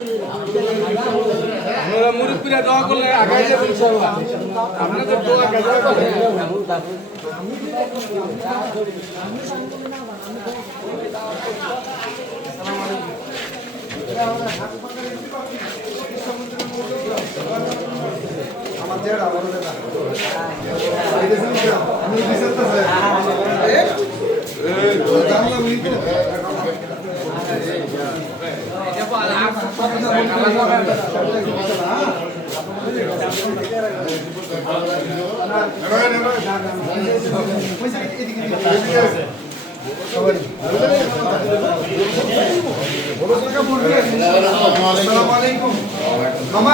আপনারা মুরব্বীরা দোয়া করলে আগাই যাবে ইনশাআল্লাহ। আপনাদের দোয়া কাজে লাগে। আমার জেরা বড় দাদা আমি দিছতে স্যার এই জানলা মিনিট এটা বলা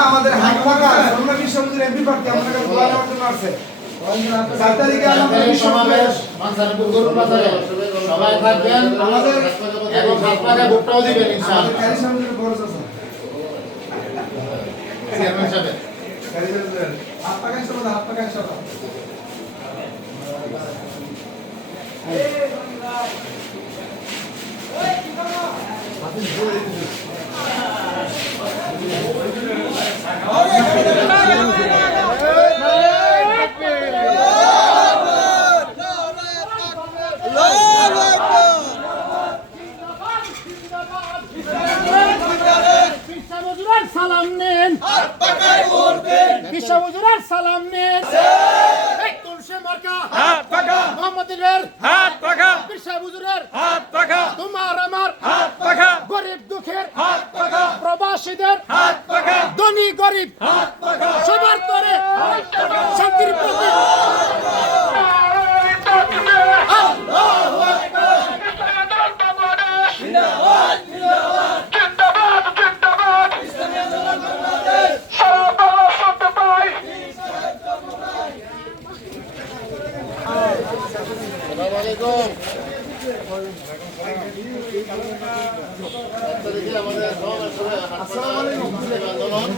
আমাদের হাট ফাঁকা আমরা বিশ্ববিদ্যালয়ের এমপি প্রার্থী আমাদের কাছে দোয়া নেওয়ার জন্য আসছে 7 তারিখে আমাদের সমাবেশ মানসারপুর গরুর বাজারে সবাই থাকবেন আমাদের এবং হাত পাকা ভোটটাও দিবেন ইনশাআল্লাহ কারি সামনের খরচ আছে চেয়ারম্যান সাহেব কারি সামনের হাত পাকা সবাই সালাম নেন বিশ্বমজুরার সালাম নেন তুলসী মার্কা হাত পাকা মোহাম্মদের হাত পাকা বিশ্বমজুরের হাত পাকা তোমার আমার হাত পাকা গরিব দুঃখের হাত পাকা প্রবাসীদের হাত পাকা ধনী গরিব হাত পাকা সবার তরে হাত পাকা শান্তির প্রতীক আল্লাহু আকবার জিন্দাবাদ জিন্দাবাদ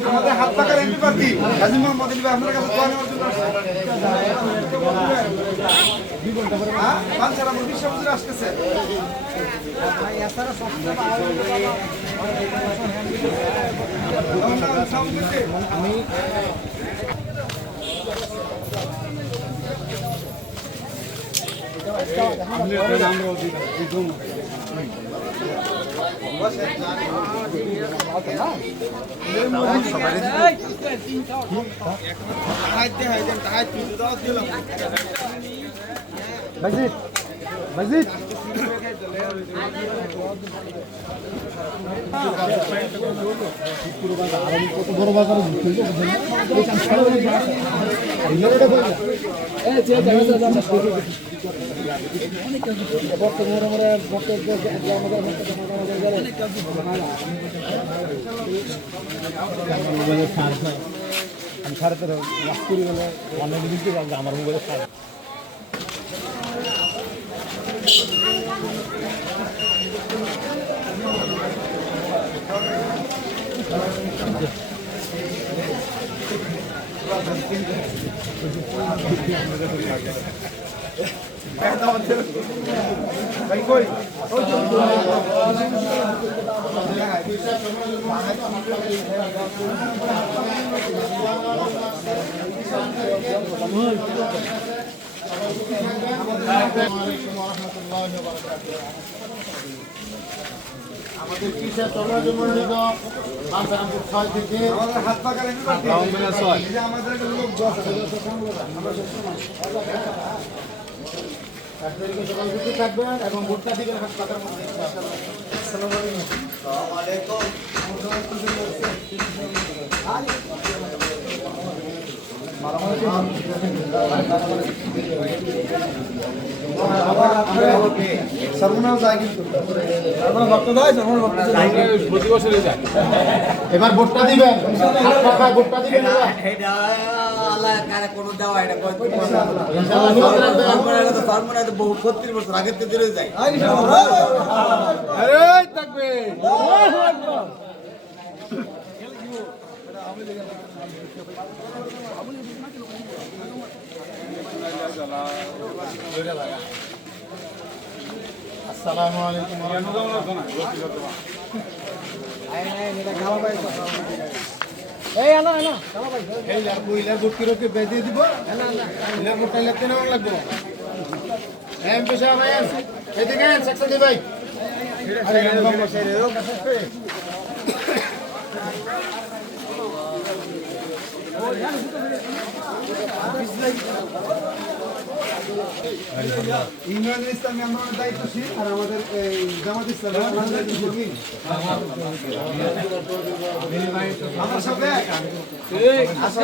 আমাদের হাত পাকার এমপি প্রার্থী গাজী মোহাম্মদ আলী ভাই আপনার কাছে দোয়া নেওয়ার জন্য আসছে মানসারপুর বিশ্ববিদ্যালয় আসতেছে আমি মসজিদ বড় বাজার আমি সাড়ে 13 করি গেলে অনেক দিতে পারবে আমার মোবাইলে সাড়ে ভাই কই আমাদের কিসের চন্দ্রজী মনোনীত মানসারপুর 6 থেকে আমাদের হাত পাকার এমপি প্রার্থী আমাদের লোক 10 সবাই থাকবেন এবং ভোটটা দিবেন হাত পাকার মধ্যে আসসালামু আলাইকুম এবার ভোটটা দিবেন ভোটটা দিবেন বহু 32 বছর আগের থেকে যায় থাকবে আসসালামু আলাইকুম। এই আনো আনো এই লার বুট কিরো কে বেঁধে দিব লার বুট কাইলে কেন লাগবে এম পেশা ভাই এদিকে সেকশন দি ভাই আরে নম্বর সাইরে ও ইউনিয়ন ইসলামী আন্দোলনের দায়িত্বশীল আর আমাদের এই জামাত ইসলামী আমাদের দায়িত্বশীল আমার সাথে আসো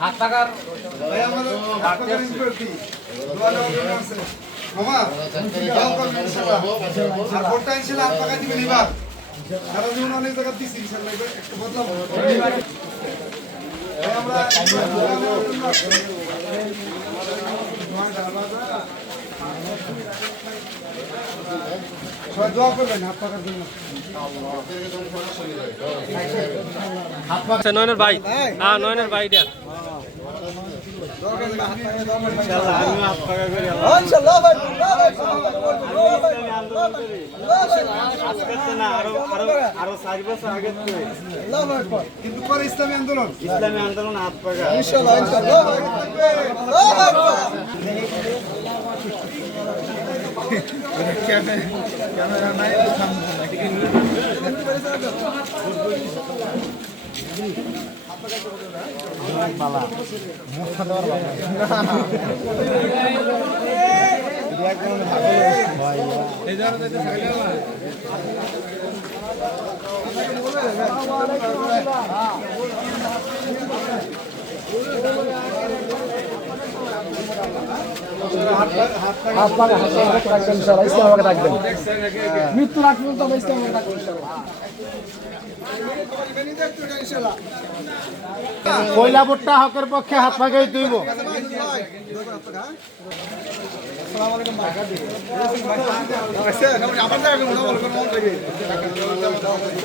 হাত টাকার ভাই আমাদের আপনাদের ইনস্পেক্টর দোয়া দেওয়ার আছে মামা দাও করবেন ইনশাআল্লাহ আর ভোটটা ইনশাআল্লাহ হাত পাকা দিবেন এবার সারা জীবন অনেক জায়গা দিছি ইনশাআল্লাহ একটু বদলাবো ভাই আমরা সবাই দোয়া করবেন হাত পাকার জন্য নয়নের ভাই হ্যাঁ নয়নের ভাই এটা কিন্তু পরে ইসলামী আন্দোলন হাত পাকা ইনশাআল্লাহ ক্যামেরা নাই মৃত্যুর আগ পর্যন্ত আমরা ইসলামকে থাকবো ইনশাআল্লাহ। কয়লা ভোটটা হকের পক্ষে হাত পাকাই তুইব